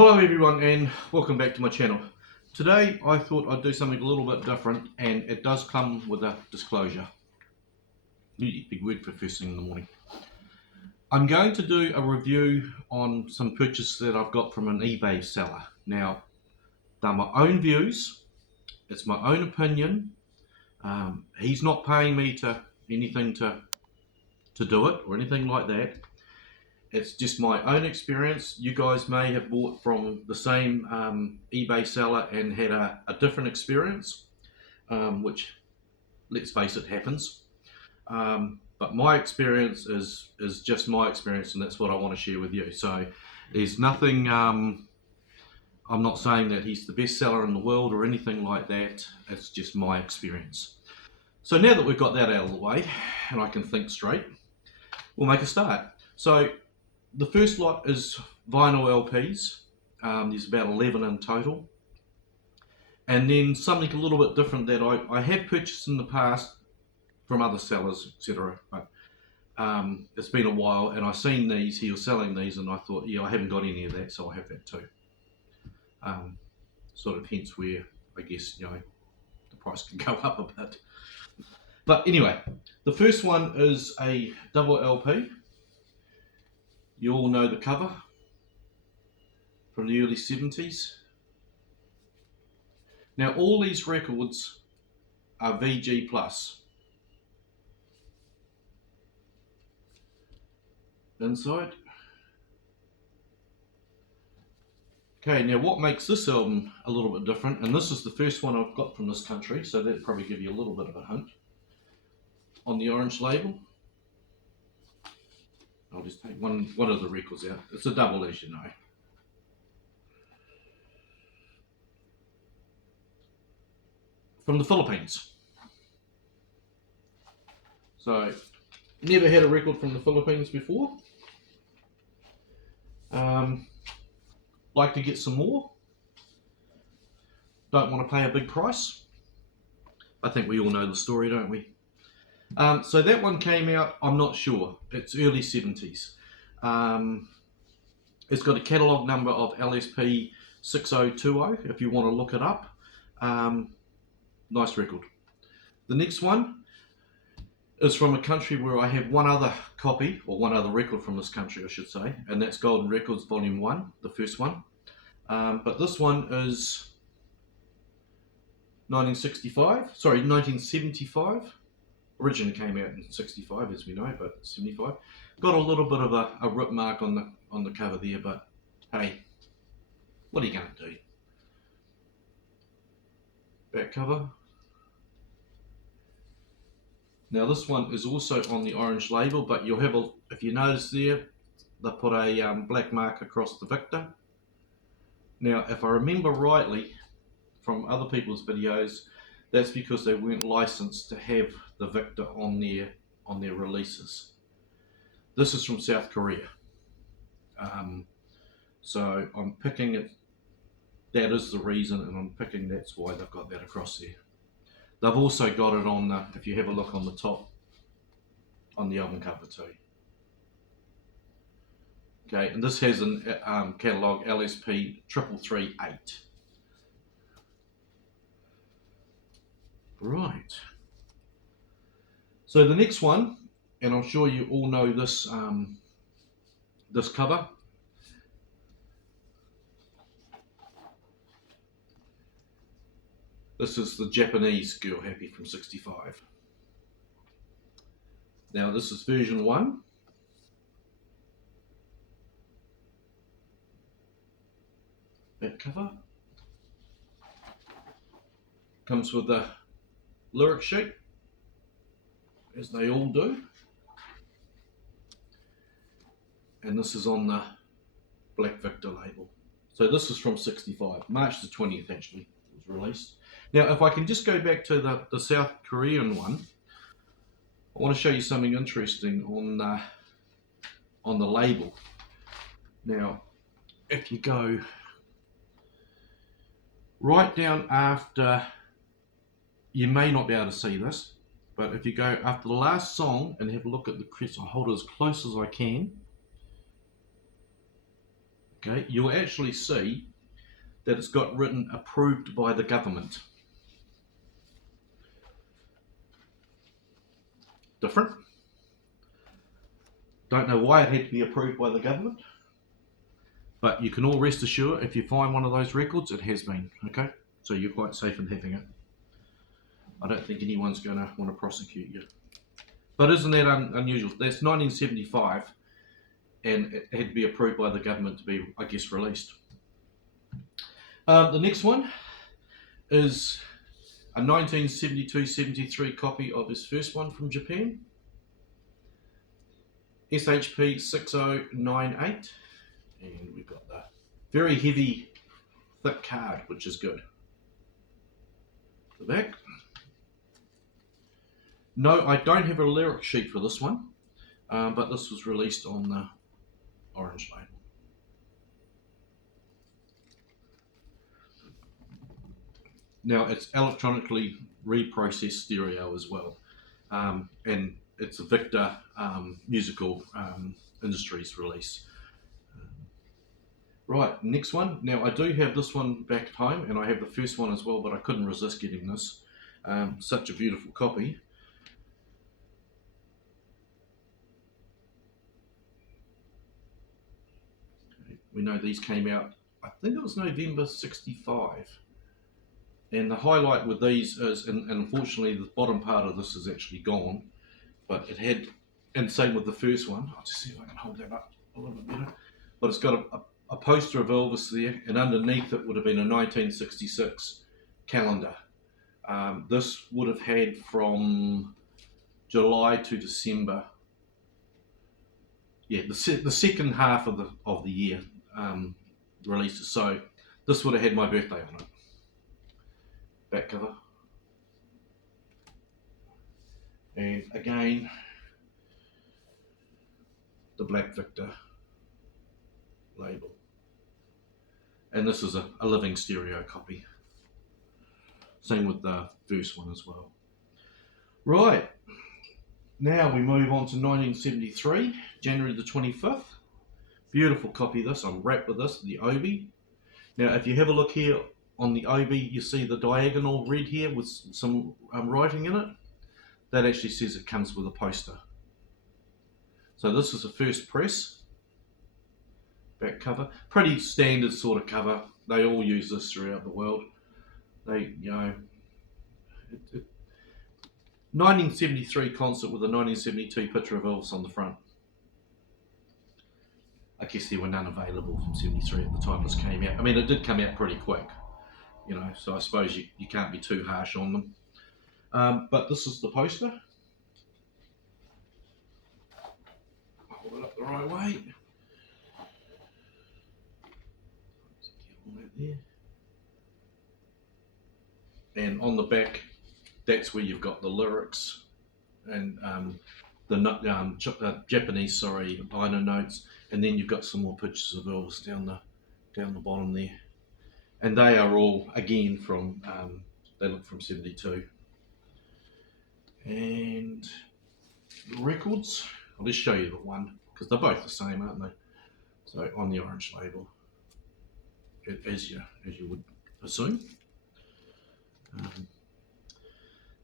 Hello everyone and welcome back to my channel. Today I thought I'd do something a little bit different, and it does come with a disclosure. Big word for first thing in the morning. I'm going to do a review on some purchases that I've got from an eBay seller. Now, they're my own views, it's my own opinion. He's not paying me to anything to do it or anything like that. It's just my own experience. You guys may have bought from the same eBay seller and had a different experience, which, let's face it, happens. But my experience is just my experience, and that's what I want to share with you. So there's nothing, I'm not saying that he's the best seller in the world or anything like that. It's just my experience. So now that we've got that out of the way and I can think straight, we'll make a start. So the first lot is vinyl LPs. There's about 11 in total. And then something a little bit different that I have purchased in the past from other sellers, etc. But it's been a while, and I've seen these, he was selling these, and I thought, yeah, I haven't got any of that, so I'll have that too. Sort of hence where, I guess, the price can go up a bit. But anyway, the first one is a double LP. You all know the cover from the early 70s. Now all these records are VG+. Inside. Okay, now what makes this album a little bit different, and this is the first one I've got from this country, so that'll probably give you a little bit of a hint. On the orange label, I'll just take one of the records out. It's a double, as you know. From the Philippines. So, never had a record from the Philippines before. Like to get some more. Don't want to pay a big price. I think we all know the story, don't we? So that one came out, I'm not sure. It's early 70s. It's got a catalogue number of LSP 6020 if you want to look it up. Nice record. The next one is from a country where I have one other copy, or one other record from this country I should say, and that's Golden Records Volume 1, the first one. But this one is 1975. Originally came out in 65, as we know, but 75. Got a little bit of a rip mark on the cover there, but hey, what are you going to do? Back cover. Now this one is also on the orange label, but you'll have if you notice there, they put a black mark across the Victor. Now, if I remember rightly from other people's videos, that's because they weren't licensed to have the Victor on their releases. This is from South Korea. So I'm picking it, that is the reason, and I'm picking that's why they've got that across there. They've also got it on the, if you have a look on the top, on the album cover too. Okay, and this has an catalogue LSP 3338. Right. So the next one, and I'm sure you all know this this cover. This is the Japanese Girl Happy from 65. Now this is version 1. That cover. Comes with the lyric sheet, as they all do. And this is on the Black Victor label. So this is from 65, March the 20th actually it was released. Now if I can just go back to the South Korean one, I want to show you something interesting on the label. Now if you go right down after, you may not be able to see this, but if you go after the last song and have a look at the crest, I'll hold it as close as I can. Okay, you'll actually see that it's got written approved by the government. Different. Don't know why it had to be approved by the government, but you can all rest assured if you find one of those records, it has been. Okay, so you're quite safe in having it. I don't think anyone's going to want to prosecute you. But isn't that unusual? That's 1975, and it had to be approved by the government to be, I guess, released. The next one is a 1972-73 copy of his first one from Japan, SHP 6098, and we've got the very heavy, thick card, which is good. The back. No, I don't have a lyric sheet for this one, but this was released on the orange label. Now it's electronically reprocessed stereo as well, and it's a Victor Musical Industries release. Right, next one. Now I do have this one back at home, and I have the first one as well, but I couldn't resist getting this. Such a beautiful copy. We know these came out, I think it was November 65. And the highlight with these is, and unfortunately the bottom part of this is actually gone, but it had, and same with the first one, I'll just see if I can hold that up a little bit better, but it's got a poster of Elvis there, and underneath it would have been a 1966 calendar. This would have had from July to December, yeah, the second half of the year releases. So this would have had my birthday on it. Back cover. And again, the Black Victor label. And this is a living stereo copy. Same with the first one as well. Right, now we move on to 1973, January the 25th. Beautiful copy of this. I'm wrapped with this, the Obi. Now, if you have a look here on the Obi, you see the diagonal red here with some writing in it. That actually says it comes with a poster. So this is the first press. Back cover. Pretty standard sort of cover. They all use this throughout the world. They, 1973 concert with a 1972 picture of Elvis on the front. I guess there were none available from 73 at the time this came out. I mean, it did come out pretty quick, so I suppose you can't be too harsh on them. But this is the poster. I'll hold it up the right way. There. And on the back, that's where you've got the lyrics and the Japanese, liner notes, and then you've got some more pictures of Elvis down the bottom there, and they are all again from they look from 72. And the records, I'll just show you the one because they're both the same, aren't they? So on the orange label, as you would assume.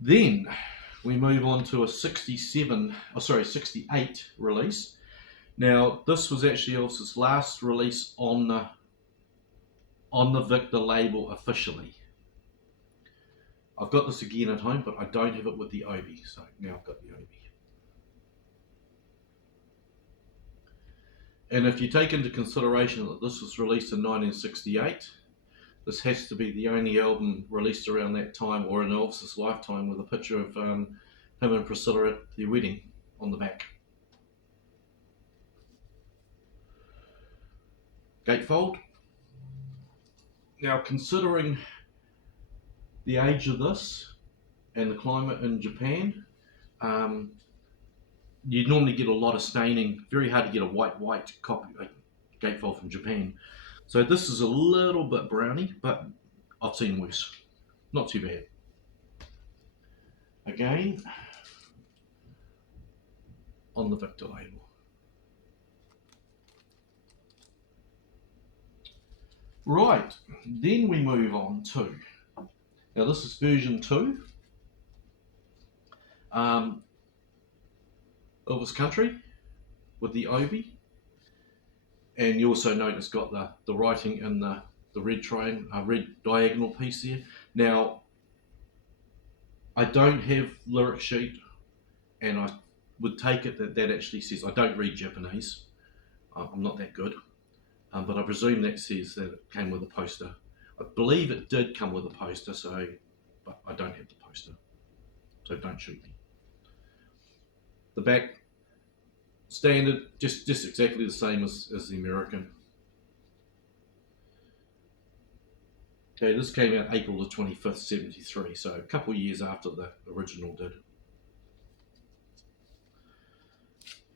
Then we move on to a 68 release. Now this was actually Elvis's last release on the Victor label officially. I've got this again at home, but I don't have it with the Obi, so now I've got the Obi. And if you take into consideration that this was released in 1968, this has to be the only album released around that time or in Elvis's lifetime with a picture of him and Priscilla at their wedding on the back. Gatefold. Now, considering the age of this and the climate in Japan, you'd normally get a lot of staining. Very hard to get a white copy gatefold from Japan. So this is a little bit browny, but I've seen worse. Not too bad. Again, on the Victor label. Right, then we move on to, now this is version 2, Elvis Country with the Obi, and you also notice got the writing in the red red diagonal piece there. Now, I don't have lyric sheet, and I would take it that actually says, I don't read Japanese, I'm not that good, but I presume that says that it came with a poster. I believe it did come with a poster, but I don't have the poster, so don't shoot me. The back, standard, just exactly the same as the American. Okay, this came out April the 25th, 73, so a couple of years after the original did.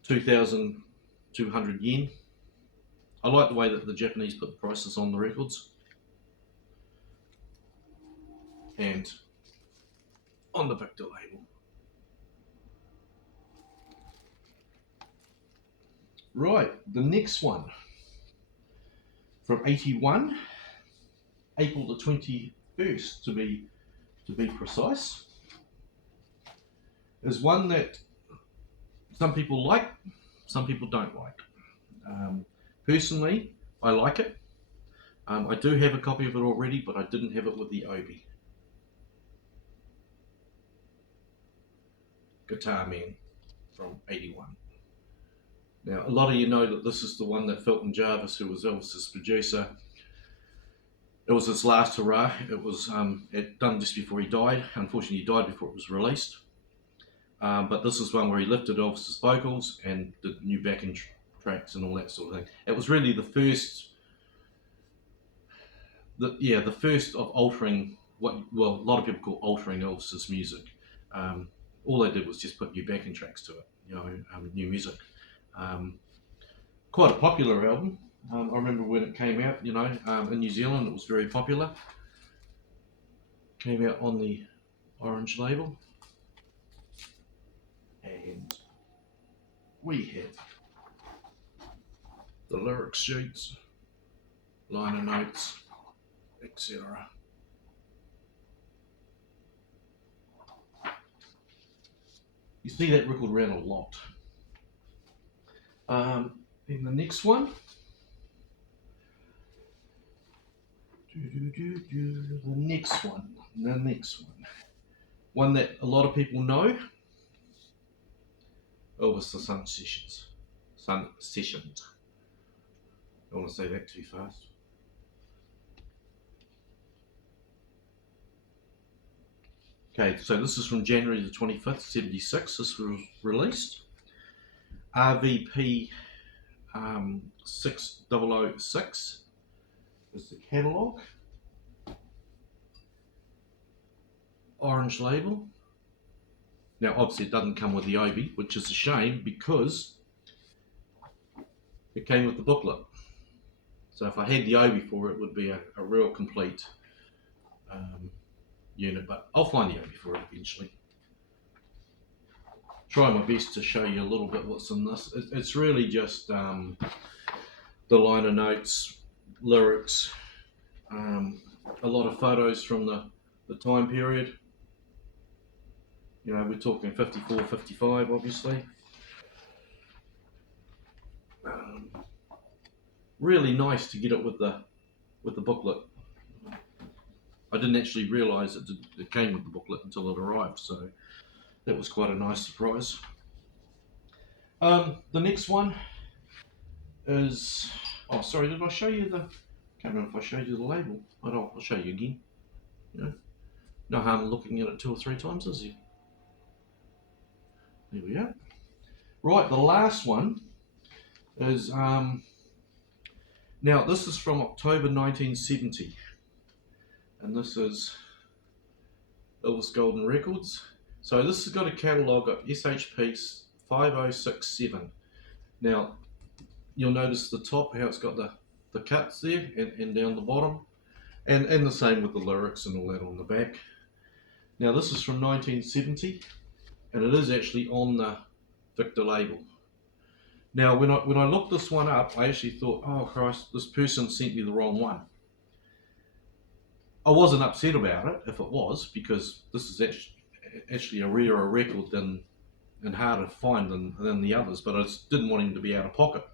2,200 yen. I like the way that the Japanese put the prices on the records. And on the Victor label. Right, the next one from 81, April the 21st to be precise, is one that some people like, some people don't like. Personally, I like it. I do have a copy of it already, but I didn't have it with the Obi. Guitar Man from 81. Now, a lot of you know that this is the one that Felton Jarvis, who was Elvis's producer, it was his last hurrah. It was done just before he died. Unfortunately, he died before it was released. But this is one where he lifted Elvis's vocals and did new backing tracks and all that sort of thing. It was really the first, the first of altering what, well, a lot of people call altering Elvis's music. All they did was just put new backing tracks to it, new music. Quite a popular album. I remember when it came out, in New Zealand it was very popular. Came out on the orange label. And we have the lyric sheets, liner notes, etc. You see that record around a lot. Then the next one. The next one. One that a lot of people know. Elvis the Sun Sessions. Sun Sessions. I don't want to say that too fast. Okay, so this is from January the 25th, 76. This was released. RVP 6006 is the catalogue. Orange label. Now, obviously, it doesn't come with the Obi, which is a shame because it came with the booklet. So if I had the Obi for it, it would be a real complete unit, but I'll find the Obi for it eventually. Try my best to show you a little bit what's in this. It's really just the liner notes, lyrics, a lot of photos from the time period. We're talking 54, 55, obviously. Really nice to get it with the booklet. I didn't actually realise it came with the booklet until it arrived, so that was quite a nice surprise. The next one is, oh sorry, did I show you the, can't remember if I showed you the label. I'll show you again. No harm looking at it 2 or 3 times, is there? There we go. Right, the last one is, now this is from October 1970, and this is Elvis Golden Records. So this has got a catalogue of SHP 5067. Now, you'll notice the top, how it's got the cuts there and down the bottom, and the same with the lyrics and all that on the back. Now this is from 1970, and it is actually on the Victor label. Now when I looked this one up, I actually thought, oh Christ, this person sent me the wrong one. I wasn't upset about it if it was, because this is actually a rarer record than and harder to find than the others. But I just didn't want him to be out of pocket.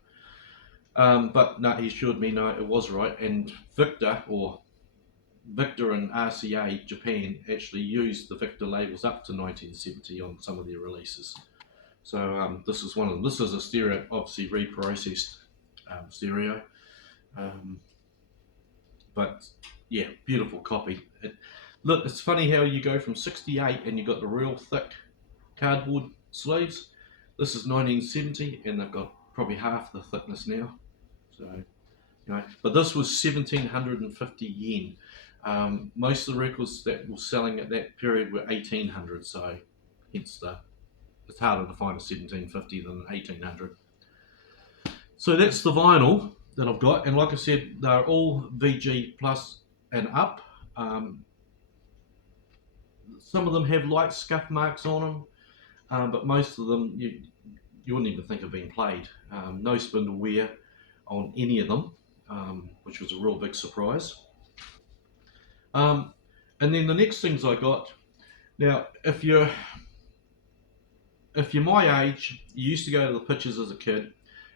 But no, he assured me no, it was right. And Victor and RCA Japan actually used the Victor labels up to 1970 on some of their releases. So this is one of them. This is a stereo, obviously reprocessed stereo. But yeah, beautiful copy. Look, it's funny how you go from 68 and you've got the real thick cardboard sleeves. This is 1970 and they've got probably half the thickness now. So, but this was 1750 yen. Most of the records that were selling at that period were 1800, so hence it's harder to find a 1750 than an 1800. So that's the vinyl that I've got, and like I said, they're all VG plus and up. Some of them have light scuff marks on them, but most of them you wouldn't even think of being played. No spindle wear on any of them, which was a real big surprise. And then the next things I got. Now, if you're my age, you used to go to the pictures as a kid,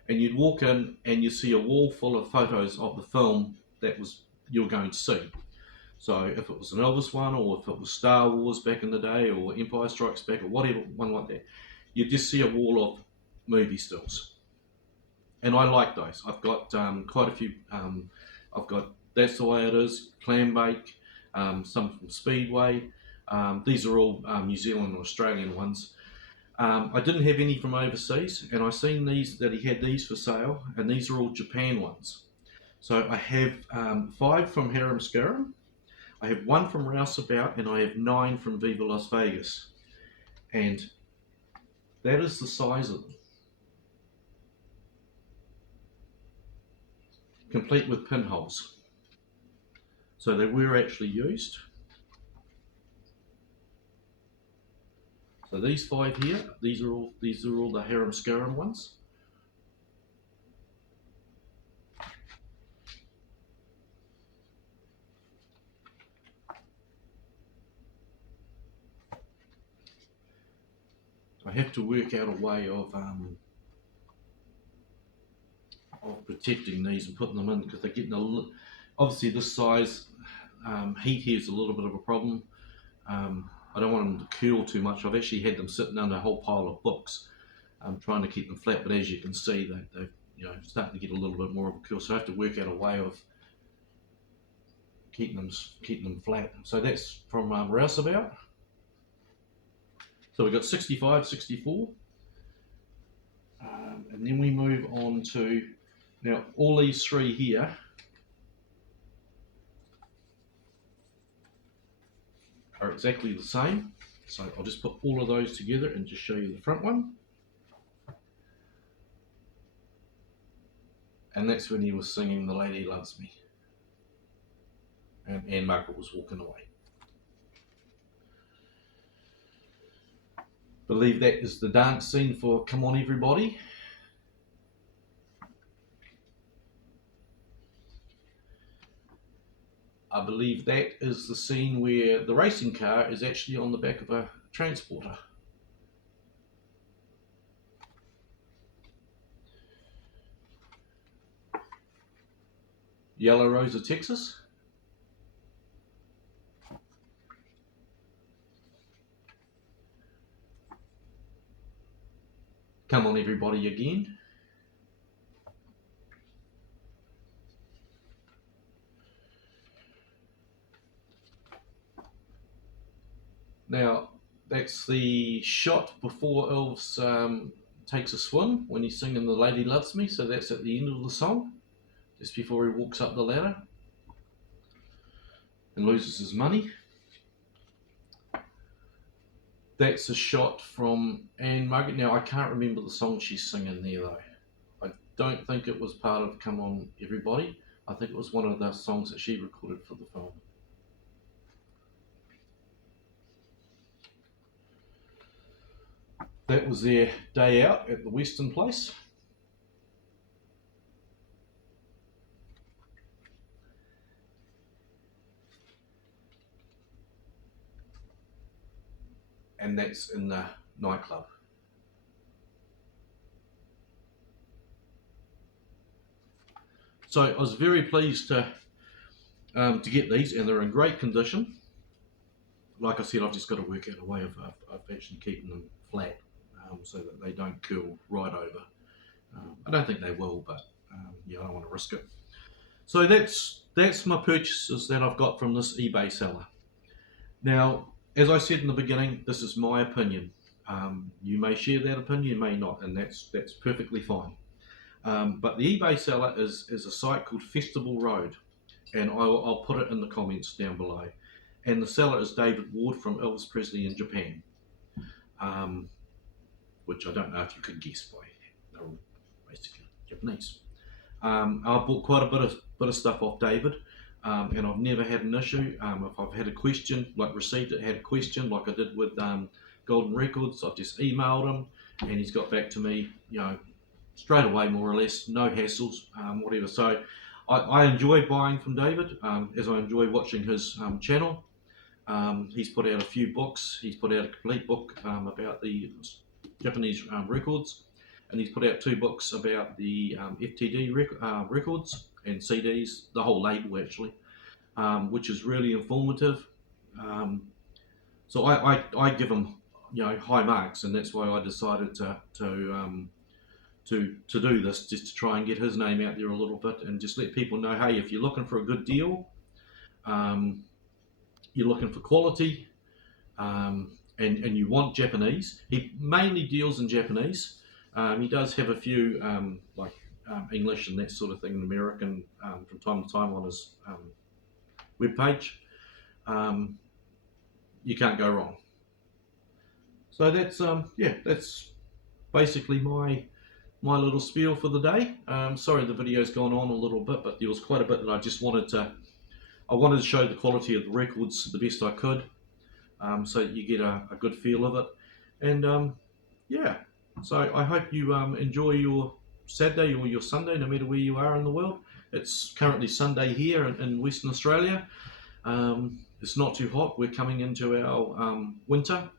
and you'd walk in and you see a wall full of photos of the film that was you're going to see. So if it was an Elvis one, or if it was Star Wars back in the day, or Empire Strikes Back, or whatever one like that, you'd just see a wall of movie stills. And I like those. I've got quite a few. I've got That's the Way It Is, Clambake, some from Speedway. These are all New Zealand and Australian ones. I didn't have any from overseas, and I seen these that he had these for sale, and these are all Japan ones. So I have 5 from Harum Scarum, I have 1 from Rouseabout, and I have 9 from Viva Las Vegas. And that is the size of them. Complete with pinholes. So they were actually used. So these 5 here, these are all the Harum Scarum ones. I have to work out a way of protecting these and putting them in, because they're getting obviously this size. Heat here is a little bit of a problem. I don't want them to cool too much. I've actually had them sitting under a whole pile of books. I'm trying to keep them flat, but as you can see, they're starting to get a little bit more of a cool. So I have to work out a way of keeping them flat. So that's from Rouseabout. So we've got 65, 64. And then we move on to, now all these 3 here are exactly the same. So I'll just put all of those together and just show you the front one. And that's when he was singing The Lady Loves Me. And Anne Margaret was walking away. Believe that is the dance scene for Come On Everybody. I believe that is the scene where the racing car is actually on the back of a transporter. Yellow Rose of Texas. Come On Everybody again. Now, that's the shot before Elvis takes a swim when he's singing The Lady Loves Me. So that's at the end of the song, just before he walks up the ladder and loses his money. That's a shot from Anne Margaret. Now, I can't remember the song she's singing there, though. I don't think it was part of Come On Everybody. I think it was one of the songs that she recorded for the film. That was their day out at the Western Place. and that's in the nightclub. So I was very pleased to get these, and they're in great condition. Like I said, I've just got to work out a way of actually keeping them flat so that they don't curl right over. I don't think they will, but yeah, I don't want to risk it. So that's my purchases that I've got from this eBay seller. Now, as I said in the beginning, this is my opinion. You may share that opinion, you may not, and that's perfectly fine. But the eBay seller is a site called Festival Road, and I'll put it in the comments down below. And the seller is David Ward from Elvis Presley in Japan, which I don't know if you could guess by. They're all basically Japanese. I bought quite a bit of stuff off David, and I've never had an issue. If I've had a question, like received it, had a question, like I did with Golden Records, I've just emailed him, and he's got back to me, straight away, more or less, no hassles, whatever. So I enjoy buying from David, as I enjoy watching his channel. He's put out a few books. He's put out a complete book about the Japanese records, and he's put out 2 books about the FTD records and CDs, the whole label actually, which is really informative. So I give him high marks, and that's why I decided to do this, just to try and get his name out there a little bit, and just let people know, hey, if you're looking for a good deal, you're looking for quality, and you want Japanese. He mainly deals in Japanese. He does have a few English and that sort of thing, and American from time to time on his webpage. You can't go wrong. So that's that's basically my little spiel for the day. Sorry the video's gone on a little bit, but there was quite a bit that I just wanted to show the quality of the records the best I could, so that you get a good feel of it. And yeah, so I hope you enjoy your Saturday or your Sunday, no matter where you are in the world. It's currently Sunday here in Western Australia. It's not too hot. We're coming into our winter,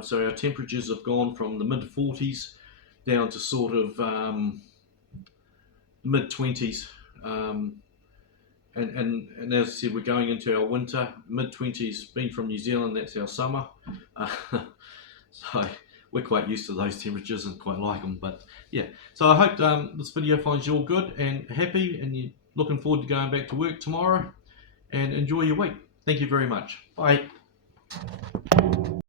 so our temperatures have gone from the mid-40s down to sort of mid-20s. And as I said, we're going into our winter. Mid-20s, being from New Zealand, that's our summer. So we're quite used to those temperatures and quite like them. But yeah, so I hope this video finds you all good and happy, and you're looking forward to going back to work tomorrow, and enjoy your week. Thank you very much. Bye.